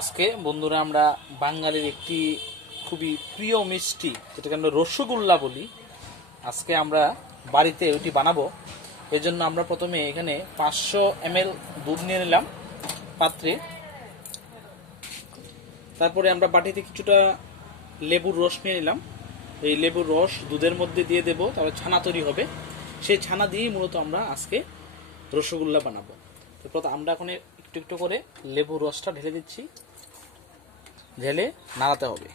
আজকে বন্ধুরা আমরা বাঙালির একটি খুবই প্রিয় মিষ্টি যেটাকে আমরা রসগোল্লা বলি, আজকে আমরা বাড়িতে ওইটি বানাবো। এর জন্য আমরা প্রথমে এখানে 500 ml দুধ নিয়ে নিলাম পাত্রে। তারপরে আমরা বাটিতে কিছুটা লেবুর রস নিয়ে নিলাম। এই লেবুর রস দুধের মধ্যে দিয়ে দেব, তারপর ছানা তৈরি হবে। সেই ছানা দিয়েই মূলত আমরা আজকে রসগোল্লা বানাবো। তো প্রথম আমরা এখন একটু একটু করে লেবুর রসটা ঢেলে দিচ্ছি, ঢেলে নাড়াতে হবে।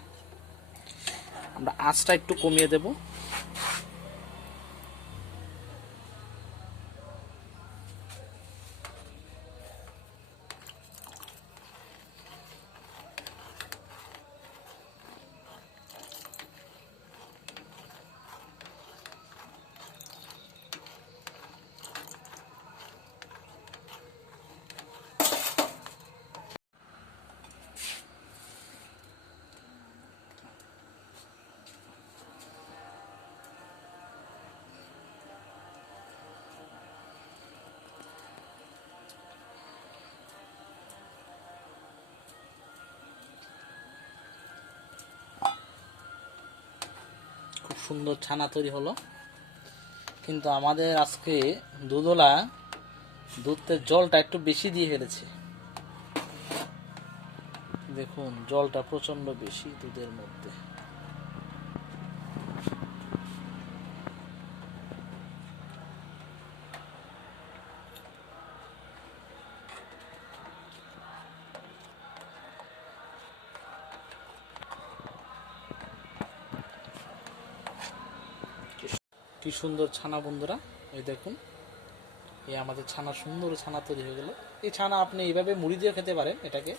আমরা আঁচটা একটু কমিয়ে দেব। খুব সুন্দর ছানা তৈরি হলো, কিন্তু আমাদের আজকে দুধওয়ালা দুধের জলটা একটু বেশি দিয়ে ফেলেছে। দেখুন জলটা প্রচন্ড বেশি দুধের মধ্যে। কি সুন্দর ছানা বন্ধুরা, এই দেখুন, এই আমাদের ছানা, সুন্দর ছানা তৈরি হয়ে গেল। এই ছানা আপনি এইভাবে মুড়ি দিয়ে খেতে পারেন এটাকে।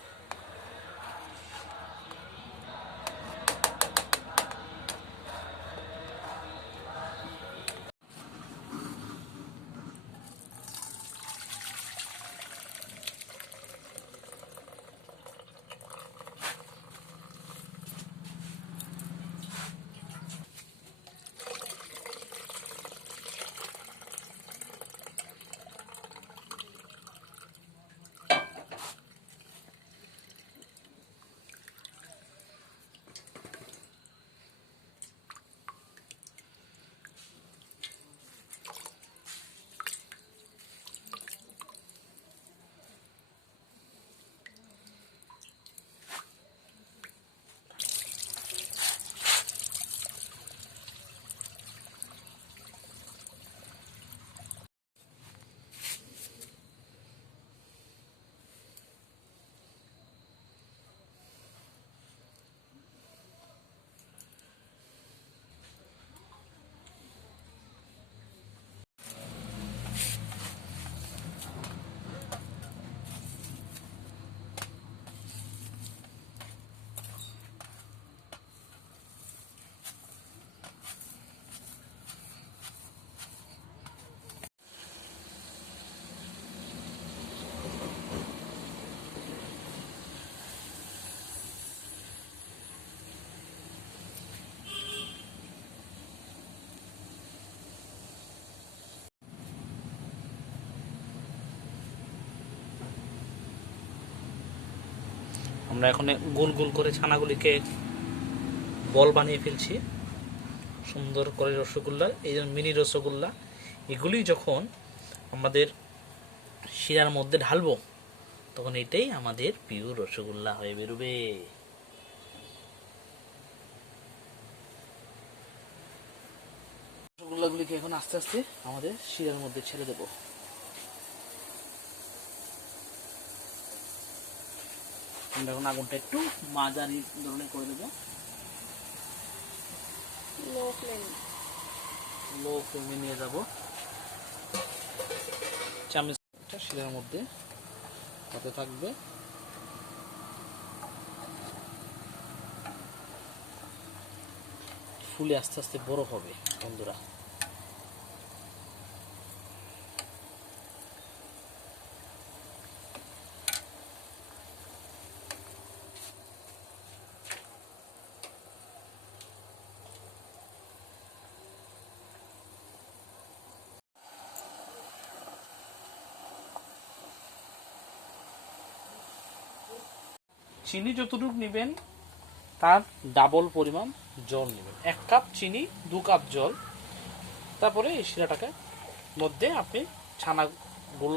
আমরা এখন গোল গোল করে ছানাগুলিকে বল বানিয়ে ফেলছি সুন্দর করে রসগোল্লা। এই যে মিনি রসগোল্লা, এগুলি যখন আমাদের শিরার মধ্যে ঢালবো তখন এটাই আমাদের প্রিয় রসগোল্লা হয়ে বেরোবে। রসগোল্লাগুলিকে এখন আস্তে আস্তে আমাদের শিরার মধ্যে ছেড়ে দেবো। আমরা এখন আগুনটা একটু মাঝারি ধরনের করে দেবো, লো ফ্লেমে নিয়ে যাব। চামচটা শিরার মধ্যে হতে থাকবে। ফুলে আস্তে আস্তে বড় হবে বন্ধুরা। চিনি যতটুকু নেবেন তার ডাবল পরিমাণ জল নেবেন। 1 কাপ চিনি 2 কাপ জল। তারপরে এই শিরাটাকে মধ্যে আপনি ছানা গোল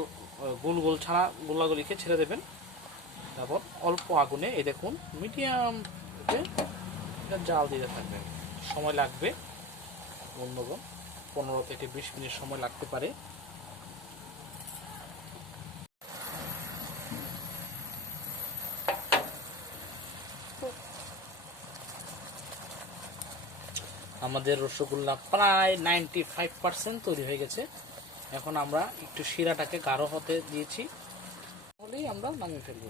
গোল গোল ছানা গোলাগুলিকে ছেড়ে দেবেন। তারপর অল্প আগুনে এই দেখুন মিডিয়াম জাল দিতে থাকবেন। সময় লাগবে বন্ধুগণ, 15 থেকে 20 মিনিট সময় লাগতে পারে। আমাদের রসগোল্লা প্রায় 95% তৈরি হয়ে গেছে। এখন আমরা একটু শিরাটাকে গাঢ় হতে দিয়েছি, তাহলেই আমরা নামিয়ে ফেলবো।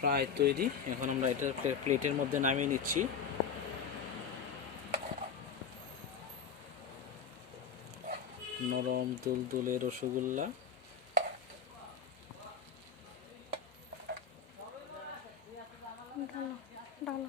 প্রায় তৈরি। এখন আমরা এটা প্লেটের মধ্যে নামিয়ে নিচ্ছি। নরম তুলতুলে রসগোল্লা। ডালো ডালো।